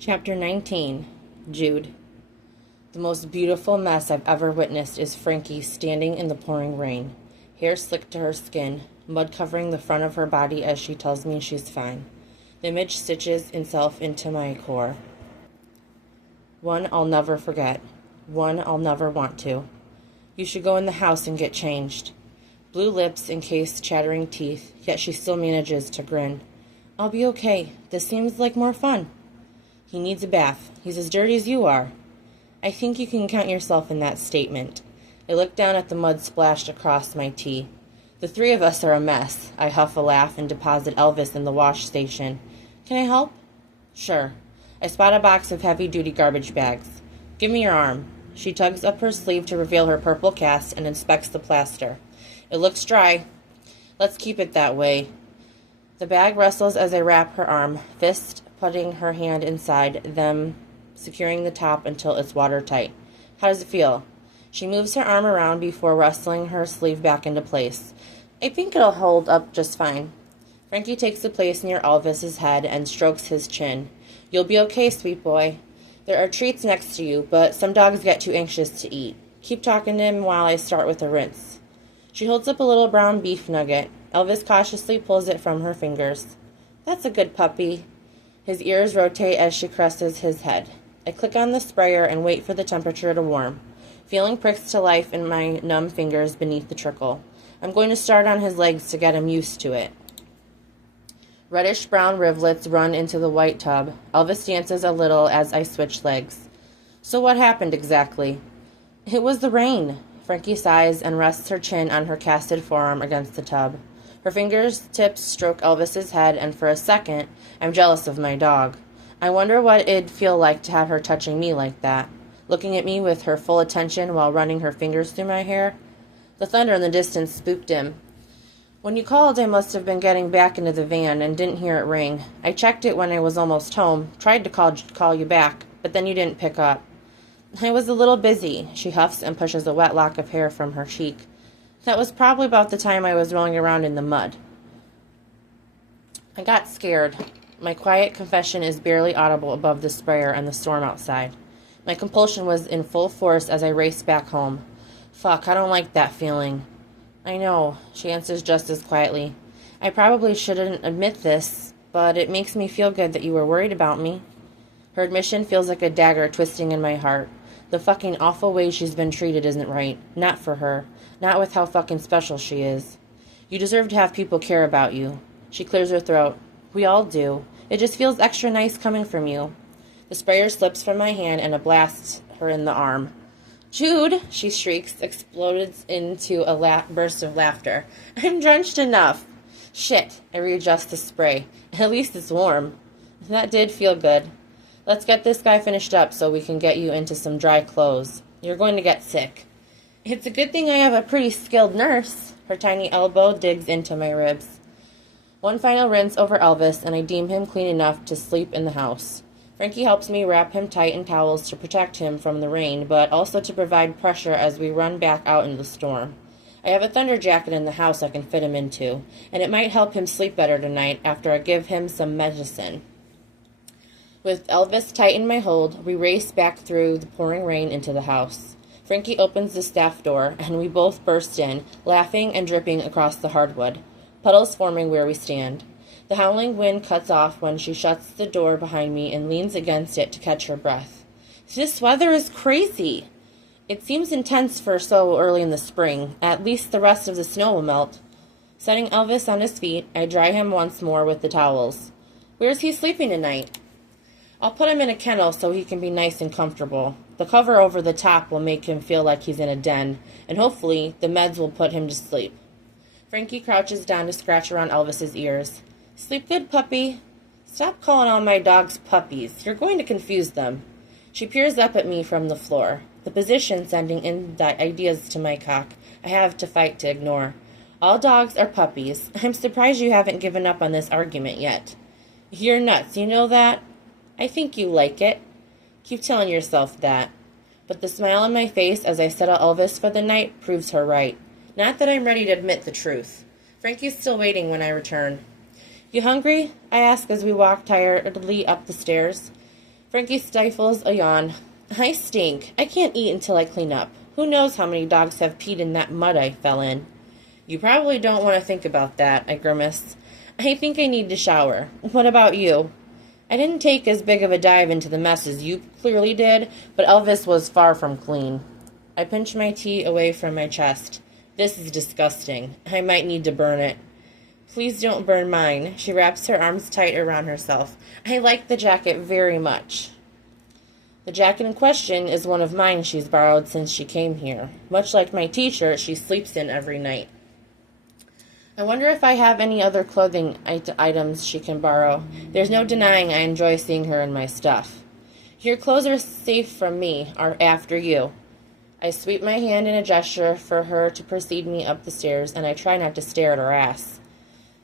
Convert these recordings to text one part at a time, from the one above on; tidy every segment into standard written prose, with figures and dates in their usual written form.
Chapter 19. Jude. The most beautiful mess I've ever witnessed is Frankie standing in the pouring rain, hair slicked to her skin, mud covering the front of her body as she tells me she's fine. The image stitches itself into my core. One I'll never forget. One I'll never want to. You should go in the house and get changed. Blue lips encased chattering teeth, yet she still manages to grin. I'll be okay. This seems like more fun. He needs a bath. He's as dirty as you are. I think you can count yourself in that statement. I look down at the mud splashed across my tee. The three of us are a mess. I huff a laugh and deposit Elvis in the wash station. Can I help? Sure. I spot a box of heavy-duty garbage bags. Give me your arm. She tugs up her sleeve to reveal her purple cast and inspects the plaster. It looks dry. Let's keep it that way. The bag rustles as I wrap her arm, fist putting her hand inside them, securing the top until it's watertight. How does it feel? She moves her arm around before wrestling her sleeve back into place. I think it'll hold up just fine. Frankie takes the place near Elvis's head and strokes his chin. You'll be okay, sweet boy. There are treats next to you, but some dogs get too anxious to eat. Keep talking to him while I start with a rinse. She holds up a little brown beef nugget. Elvis cautiously pulls it from her fingers. That's a good puppy. His ears rotate as she caresses his head. I click on the sprayer and wait for the temperature to warm, feeling pricks to life in my numb fingers beneath the trickle. I'm going to start on his legs to get him used to it. Reddish-brown rivulets run into the white tub. Elvis dances a little as I switch legs. So what happened exactly? It was the rain. Frankie sighs and rests her chin on her casted forearm against the tub. Her fingertips stroke Elvis's head, and for a second, I'm jealous of my dog. I wonder what it'd feel like to have her touching me like that, looking at me with her full attention while running her fingers through my hair. The thunder in the distance spooked him. When you called, I must have been getting back into the van and didn't hear it ring. I checked it when I was almost home, tried to call you back, but then you didn't pick up. I was a little busy. She huffs and pushes a wet lock of hair from her cheek. That was probably about the time I was rolling around in the mud. I got scared. My quiet confession is barely audible above the sprayer and the storm outside. My compulsion was in full force as I raced back home. Fuck, I don't like that feeling. I know, she answers just as quietly. I probably shouldn't admit this, but it makes me feel good that you were worried about me. Her admission feels like a dagger twisting in my heart. The fucking awful way she's been treated isn't right. Not for her. Not with how fucking special she is. You deserve to have people care about you. She clears her throat. We all do. It just feels extra nice coming from you. The sprayer slips from my hand and it blasts her in the arm. Jude, she shrieks, explodes into a burst of laughter. I'm drenched enough. Shit, I readjust the spray. At least it's warm. That did feel good. Let's get this guy finished up so we can get you into some dry clothes. You're going to get sick. It's a good thing I have a pretty skilled nurse. Her tiny elbow digs into my ribs. One final rinse over Elvis, and I deem him clean enough to sleep in the house. Frankie helps me wrap him tight in towels to protect him from the rain, but also to provide pressure as we run back out into the storm. I have a thunder jacket in the house I can fit him into, and it might help him sleep better tonight after I give him some medicine. With Elvis tight in my hold, we race back through the pouring rain into the house. Frankie opens the staff door, and we both burst in, laughing and dripping across the hardwood, puddles forming where we stand. The howling wind cuts off when she shuts the door behind me and leans against it to catch her breath. This weather is crazy. It seems intense for so early in the spring. At least the rest of the snow will melt. Setting Elvis on his feet, I dry him once more with the towels. Where's he sleeping tonight? I'll put him in a kennel so he can be nice and comfortable. The cover over the top will make him feel like he's in a den, and hopefully the meds will put him to sleep. Frankie crouches down to scratch around Elvis's ears. Sleep good, puppy. Stop calling all my dogs puppies. You're going to confuse them. She peers up at me from the floor, the position sending in ideas to my cock I have to fight to ignore. All dogs are puppies. I'm surprised you haven't given up on this argument yet. You're nuts, you know that? I think you like it. Keep telling yourself that. But the smile on my face as I settle Elvis for the night proves her right. Not that I'm ready to admit the truth. Frankie's still waiting when I return. You hungry? I ask as we walk tiredly up the stairs. Frankie stifles a yawn. I stink. I can't eat until I clean up. Who knows how many dogs have peed in that mud I fell in? You probably don't want to think about that, I grimace. I think I need to shower. What about you? I didn't take as big of a dive into the mess as you clearly did, but Elvis was far from clean. I pinch my tea away from my chest. This is disgusting. I might need to burn it. Please don't burn mine. She wraps her arms tight around herself. I like the jacket very much. The jacket in question is one of mine she's borrowed since she came here. Much like my t-shirt she sleeps in every night. I wonder if I have any other clothing items she can borrow. There's no denying I enjoy seeing her in my stuff. Your clothes are safe from me, are after you. I sweep my hand in a gesture for her to precede me up the stairs, and I try not to stare at her ass.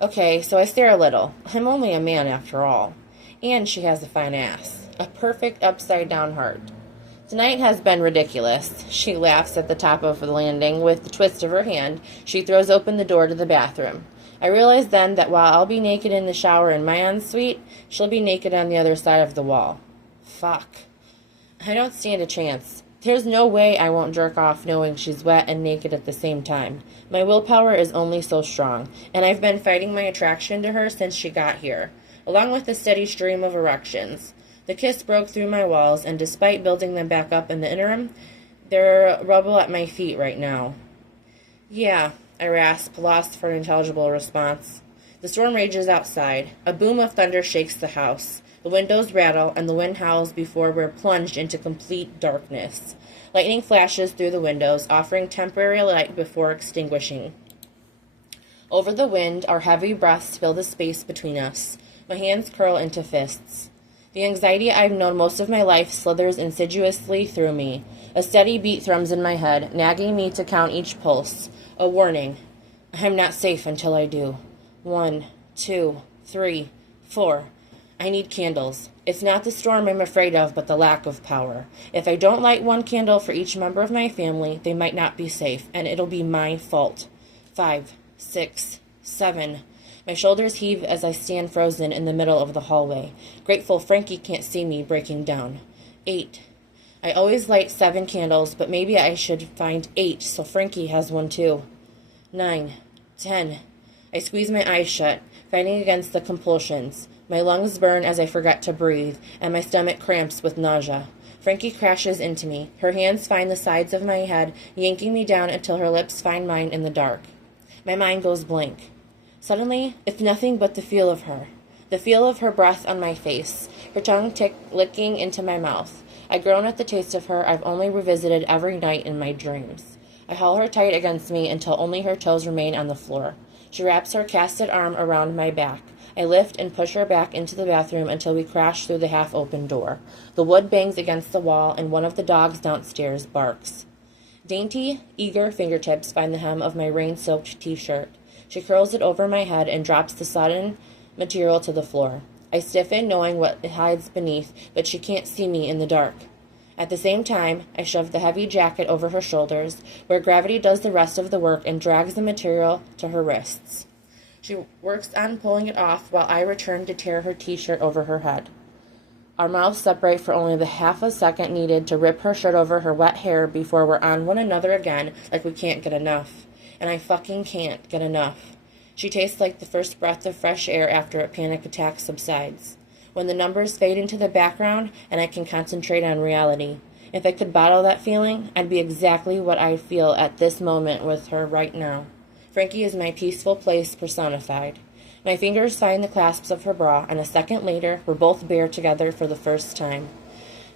Okay, so I stare a little. I'm only a man after all. And she has a fine ass. A perfect upside-down heart. Tonight has been ridiculous. She laughs at the top of the landing. With the twist of her hand, she throws open the door to the bathroom. I realize then that while I'll be naked in the shower in my ensuite, she'll be naked on the other side of the wall. Fuck. I don't stand a chance. There's no way I won't jerk off knowing she's wet and naked at the same time. My willpower is only so strong, and I've been fighting my attraction to her since she got here, along with the steady stream of erections. The kiss broke through my walls, and despite building them back up in the interim, they're rubble at my feet right now. Yeah, I rasp, lost for an intelligible response. The storm rages outside. A boom of thunder shakes the house. The windows rattle, and the wind howls before we're plunged into complete darkness. Lightning flashes through the windows, offering temporary light before extinguishing. Over the wind, our heavy breaths fill the space between us. My hands curl into fists. The anxiety I've known most of my life slithers insidiously through me. A steady beat thrums in my head, nagging me to count each pulse. A warning. I'm not safe until I do. 1, 2, 3, 4. I need candles. It's not the storm I'm afraid of, but the lack of power. If I don't light one candle for each member of my family, they might not be safe, and it'll be my fault. 5, 6, 7. My shoulders heave as I stand frozen in the middle of the hallway, grateful Frankie can't see me breaking down. 8. I always light 7 candles, but maybe I should find 8 so Frankie has one too. 9, 10. I squeeze my eyes shut, fighting against the compulsions. My lungs burn as I forget to breathe, and my stomach cramps with nausea. Frankie crashes into me. Her hands find the sides of my head, yanking me down until her lips find mine in the dark. My mind goes blank. Suddenly, it's nothing but the feel of her. The feel of her breath on my face, her tongue licking into my mouth. I groan at the taste of her I've only revisited every night in my dreams. I haul her tight against me until only her toes remain on the floor. She wraps her casted arm around my back. I lift and push her back into the bathroom until we crash through the half-open door. The wood bangs against the wall, and one of the dogs downstairs barks. Dainty, eager fingertips find the hem of my rain-soaked t-shirt. She curls it over my head and drops the sodden material to the floor. I stiffen, knowing what it hides beneath, but she can't see me in the dark. At the same time, I shove the heavy jacket over her shoulders, where gravity does the rest of the work and drags the material to her wrists. She works on pulling it off while I return to tear her t-shirt over her head. Our mouths separate for only the half a second needed to rip her shirt over her wet hair before we're on one another again like we can't get enough. And I fucking can't get enough. She tastes like the first breath of fresh air after a panic attack subsides. When the numbers fade into the background and I can concentrate on reality. If I could bottle that feeling, I'd be exactly what I feel at this moment with her right now. Frankie is my peaceful place personified. My fingers find the clasps of her bra, and a second later, we're both bare together for the first time.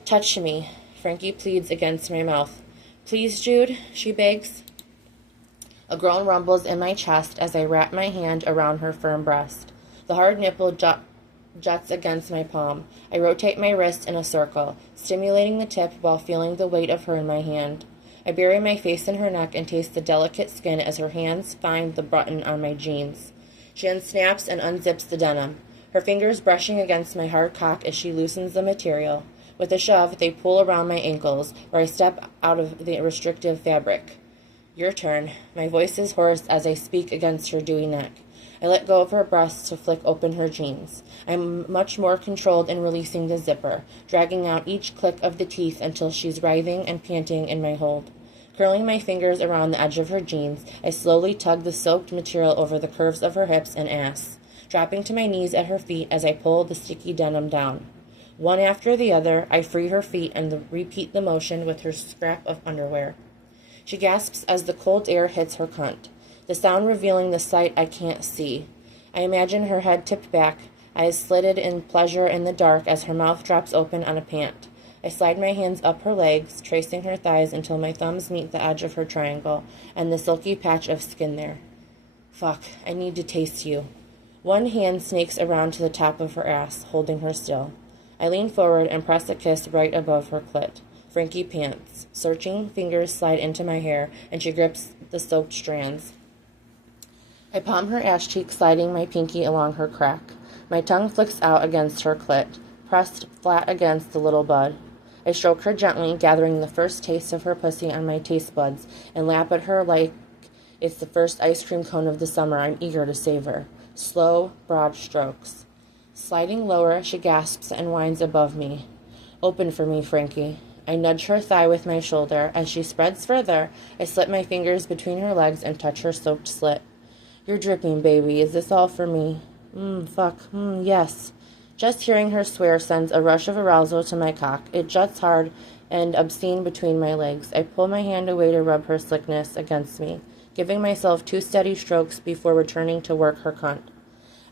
Touch me, Frankie pleads against my mouth. Please, Jude, she begs. A groan rumbles in my chest as I wrap my hand around her firm breast. The hard nipple juts against my palm. I rotate my wrist in a circle, stimulating the tip while feeling the weight of her in my hand. I bury my face in her neck and taste the delicate skin as her hands find the button on my jeans. She unsnaps and unzips the denim, her fingers brushing against my hard cock as she loosens the material. With a shove, they pull around my ankles, where I step out of the restrictive fabric. Your turn. My voice is hoarse as I speak against her dewy neck. I let go of her breasts to flick open her jeans. I'm much more controlled in releasing the zipper, dragging out each click of the teeth until she's writhing and panting in my hold. Curling my fingers around the edge of her jeans, I slowly tug the soaked material over the curves of her hips and ass, dropping to my knees at her feet as I pull the sticky denim down. One after the other, I free her feet and repeat the motion with her scrap of underwear. She gasps as the cold air hits her cunt, the sound revealing the sight I can't see. I imagine her head tipped back, eyes slitted in pleasure in the dark as her mouth drops open on a pant. I slide my hands up her legs, tracing her thighs until my thumbs meet the edge of her triangle and the silky patch of skin there. Fuck, I need to taste you. One hand snakes around to the top of her ass, holding her still. I lean forward and press a kiss right above her clit. Frankie pants. Searching fingers slide into my hair, and she grips the soaked strands. I palm her ass cheek, sliding my pinky along her crack. My tongue flicks out against her clit, pressed flat against the little bud. I stroke her gently, gathering the first taste of her pussy on my taste buds, and lap at her like it's the first ice cream cone of the summer I'm eager to savor. Slow, broad strokes. Sliding lower, she gasps and whines above me. Open for me, Frankie. I nudge her thigh with my shoulder. As she spreads further, I slip my fingers between her legs and touch her soaked slit. You're dripping, baby. Is this all for me? Fuck. Yes. Just hearing her swear sends a rush of arousal to my cock. It juts hard and obscene between my legs. I pull my hand away to rub her slickness against me, giving myself 2 steady strokes before returning to work her cunt.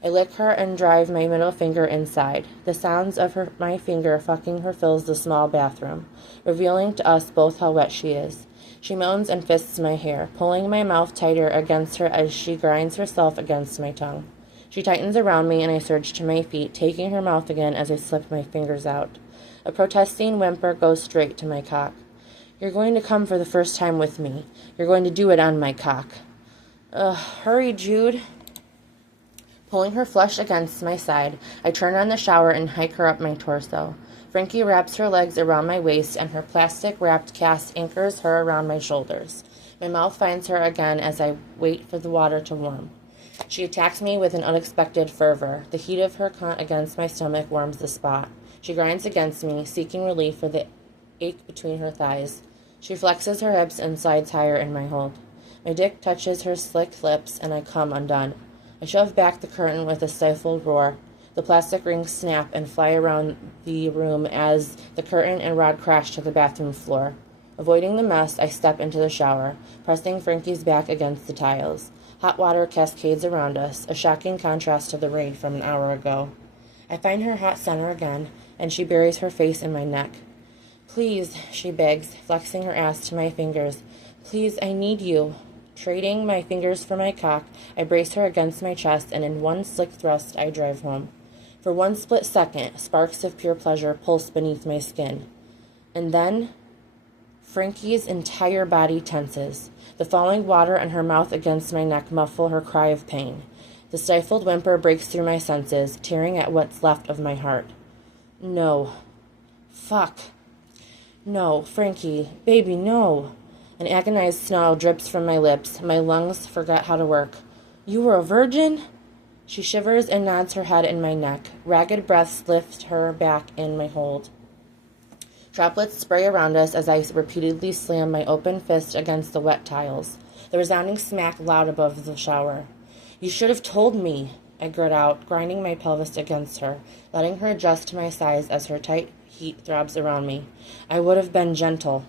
I lick her and drive my middle finger inside. The sounds of my finger fucking her fills the small bathroom, revealing to us both how wet she is. She moans and fists my hair, pulling my mouth tighter against her as she grinds herself against my tongue. She tightens around me and I surge to my feet, taking her mouth again as I slip my fingers out. A protesting whimper goes straight to my cock. You're going to come for the first time with me. You're going to do it on my cock. Hurry, Jude. Pulling her flesh against my side, I turn on the shower and hike her up my torso. Frankie wraps her legs around my waist and her plastic-wrapped cast anchors her around my shoulders. My mouth finds her again as I wait for the water to warm. She attacks me with an unexpected fervor. The heat of her cunt against my stomach warms the spot. She grinds against me, seeking relief for the ache between her thighs. She flexes her hips and slides higher in my hold. My dick touches her slick lips, and I come undone. I shove back the curtain with a stifled roar. The plastic rings snap and fly around the room as the curtain and rod crash to the bathroom floor. Avoiding the mess, I step into the shower, pressing Frankie's back against the tiles. Hot water cascades around us, a shocking contrast to the rain from an hour ago. I find her hot center again, and she buries her face in my neck. Please, she begs, flexing her ass to my fingers. Please, I need you. Trading my fingers for my cock, I brace her against my chest, and in one slick thrust, I drive home. For one split second, sparks of pure pleasure pulse beneath my skin. And then, Frankie's entire body tenses. The falling water and her mouth against my neck muffle her cry of pain. The stifled whimper breaks through my senses, tearing at what's left of my heart. No. Fuck. No, Frankie. Baby, no. An agonized snarl drips from my lips. My lungs forgot how to work. You were a virgin? She shivers and nods her head in my neck. Ragged breaths lift her back in my hold. Droplets spray around us as I repeatedly slam my open fist against the wet tiles. The resounding smack loud above the shower. You should have told me, I grit out, grinding my pelvis against her, letting her adjust to my size as her tight heat throbs around me. I would have been gentle.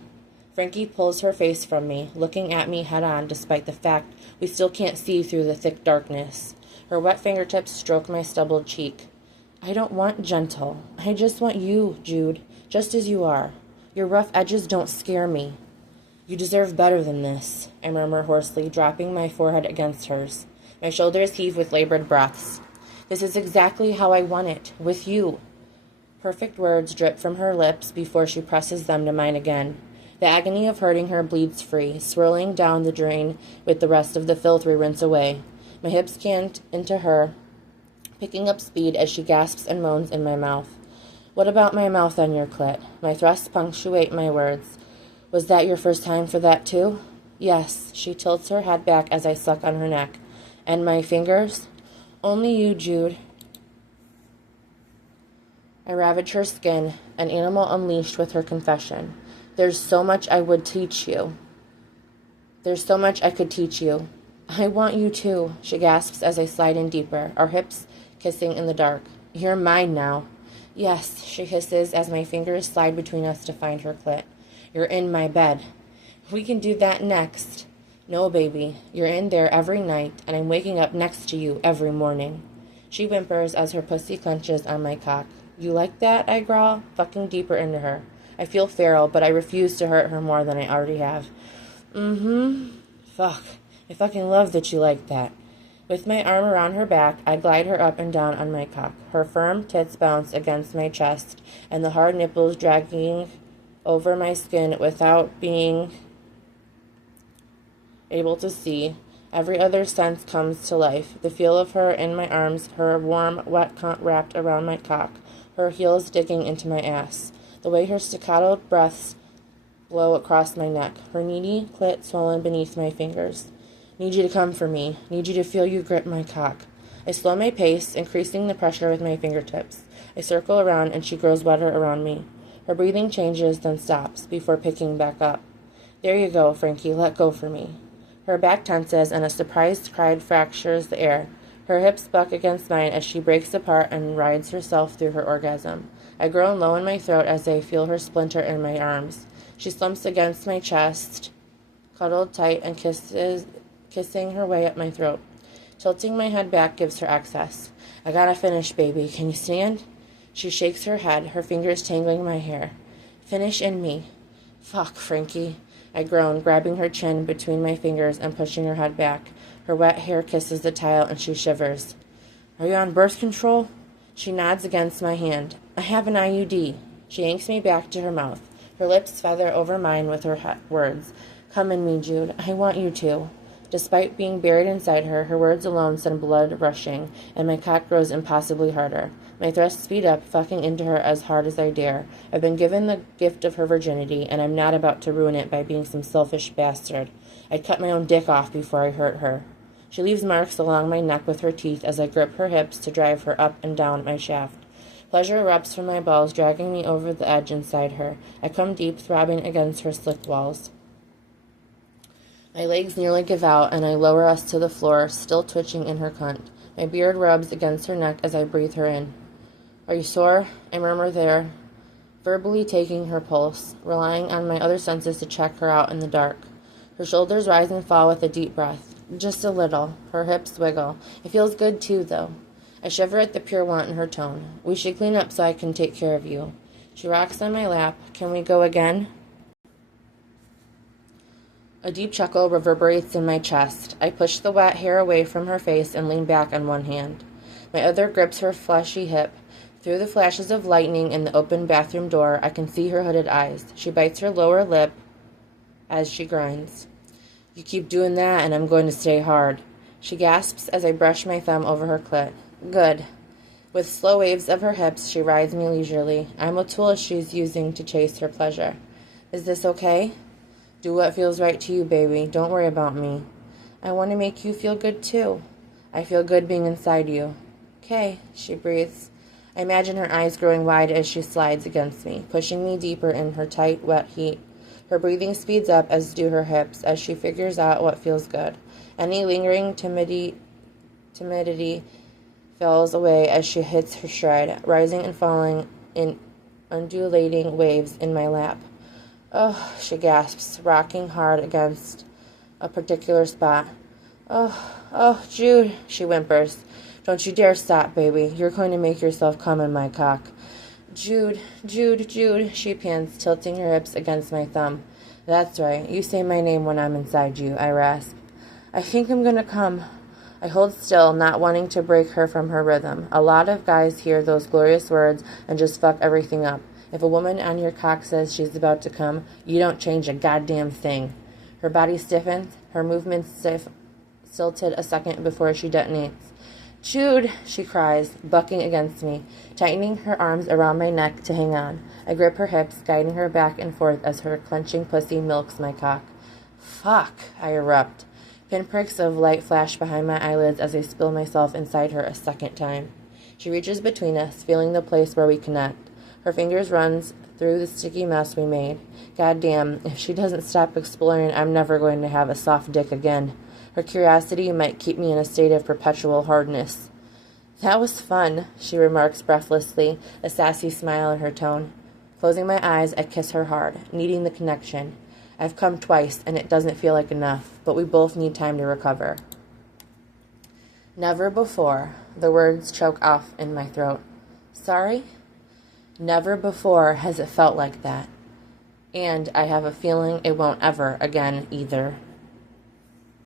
Frankie pulls her face from me, looking at me head-on despite the fact we still can't see through the thick darkness. Her wet fingertips stroke my stubbled cheek. I don't want gentle. I just want you, Jude, just as you are. Your rough edges don't scare me. You deserve better than this, I murmur hoarsely, dropping my forehead against hers. My shoulders heave with labored breaths. This is exactly how I want it, with you. Perfect words drip from her lips before she presses them to mine again. The agony of hurting her bleeds free, swirling down the drain with the rest of the filth we rinse away. My hips cant into her, picking up speed as she gasps and moans in my mouth. What about my mouth on your clit? My thrusts punctuate my words. Was that your first time for that too? Yes, she tilts her head back as I suck on her neck. And my fingers? Only you, Jude. I ravage her skin, an animal unleashed with her confession. There's so much I would teach you. There's so much I could teach you. I want you too, she gasps as I slide in deeper, our hips kissing in the dark. You're mine now. Yes, she hisses as my fingers slide between us to find her clit. You're in my bed. We can do that next. No, baby, you're in there every night, and I'm waking up next to you every morning. She whimpers as her pussy clenches on my cock. You like that? I growl, fucking deeper into her. I feel feral, but I refuse to hurt her more than I already have. Fuck. I fucking love that you like that. With my arm around her back, I glide her up and down on my cock. Her firm tits bounce against my chest, and the hard nipples dragging over my skin without being able to see. Every other sense comes to life. The feel of her in my arms, her warm, wet cunt wrapped around my cock, her heels digging into my ass. The way her staccato breaths blow across my neck, her needy clit swollen beneath my fingers. Need you to come for me. Need you to feel you grip my cock. I slow my pace, increasing the pressure with my fingertips. I circle around and she grows wetter around me. Her breathing changes, then stops, before picking back up. There you go, Frankie. Let go for me. Her back tenses and a surprised cry fractures the air. Her hips buck against mine as she breaks apart and rides herself through her orgasm. I groan low in my throat as I feel her splinter in my arms. She slumps against my chest, cuddled tight and kissing her way up my throat. Tilting my head back gives her access. I gotta finish, baby. Can you stand? She shakes her head, her fingers tangling my hair. Finish in me. Fuck, Frankie. I groan, grabbing her chin between my fingers and pushing her head back. Her wet hair kisses the tile and she shivers. Are you on birth control? She nods against my hand. I have an IUD. She yanks me back to her mouth. Her lips feather over mine with her words. Come in me, Jude. I want you to. Despite being buried inside her, her words alone send blood rushing, and my cock grows impossibly harder. My thrusts speed up, fucking into her as hard as I dare. I've been given the gift of her virginity, and I'm not about to ruin it by being some selfish bastard. I'd cut my own dick off before I hurt her. She leaves marks along my neck with her teeth as I grip her hips to drive her up and down my shaft. Pleasure erupts from my balls, dragging me over the edge inside her. I come deep, throbbing against her slick walls. My legs nearly give out, and I lower us to the floor, still twitching in her cunt. My beard rubs against her neck as I breathe her in. Are you sore? I murmur there, verbally taking her pulse, relying on my other senses to check her out in the dark. Her shoulders rise and fall with a deep breath. Just a little. Her hips wiggle. It feels good, too, though. I shiver at the pure want in her tone. We should clean up so I can take care of you. She rocks on my lap. Can we go again? A deep chuckle reverberates in my chest. I push the wet hair away from her face and lean back on one hand. My other grips her fleshy hip. Through the flashes of lightning in the open bathroom door, I can see her hooded eyes. She bites her lower lip as she grinds. You keep doing that, and I'm going to stay hard. She gasps as I brush my thumb over her clit. Good. With slow waves of her hips, she rides me leisurely. I'm a tool she's using to chase her pleasure. Is this okay? Do what feels right to you, baby. Don't worry about me. I want to make you feel good, too. I feel good being inside you. Okay, she breathes. I imagine her eyes growing wide as she slides against me, pushing me deeper in her tight, wet heat. Her breathing speeds up, as do her hips, as she figures out what feels good. Any lingering timidity falls away as she hits her stride, rising and falling in undulating waves in my lap. Oh, she gasps, rocking hard against a particular spot. Oh, Jude, she whimpers. Don't you dare stop, baby. You're going to make yourself come in my cock. Jude, she pants, tilting her hips against my thumb. That's right. You say my name when I'm inside you, I rasp. I think I'm going to come. I hold still, not wanting to break her from her rhythm. A lot of guys hear those glorious words and just fuck everything up. If a woman on your cock says she's about to come, you don't change a goddamn thing. Her body stiffens, her movements silted a second before she detonates. Jude, she cries, bucking against me, tightening her arms around my neck to hang on. I grip her hips, guiding her back and forth as her clenching pussy milks my cock. Fuck, I erupt. Pinpricks of light flash behind my eyelids as I spill myself inside her a second time. She reaches between us, feeling the place where we connect. Her fingers runs through the sticky mess we made. God damn, if she doesn't stop exploring, I'm never going to have a soft dick again. Her curiosity might keep me in a state of perpetual hardness. That was fun, she remarks breathlessly, a sassy smile in her tone. Closing my eyes, I kiss her hard, needing the connection. I've come twice, and it doesn't feel like enough, but we both need time to recover. Never before. The words choke off in my throat. Sorry? Never before has it felt like that. And I have a feeling it won't ever again either.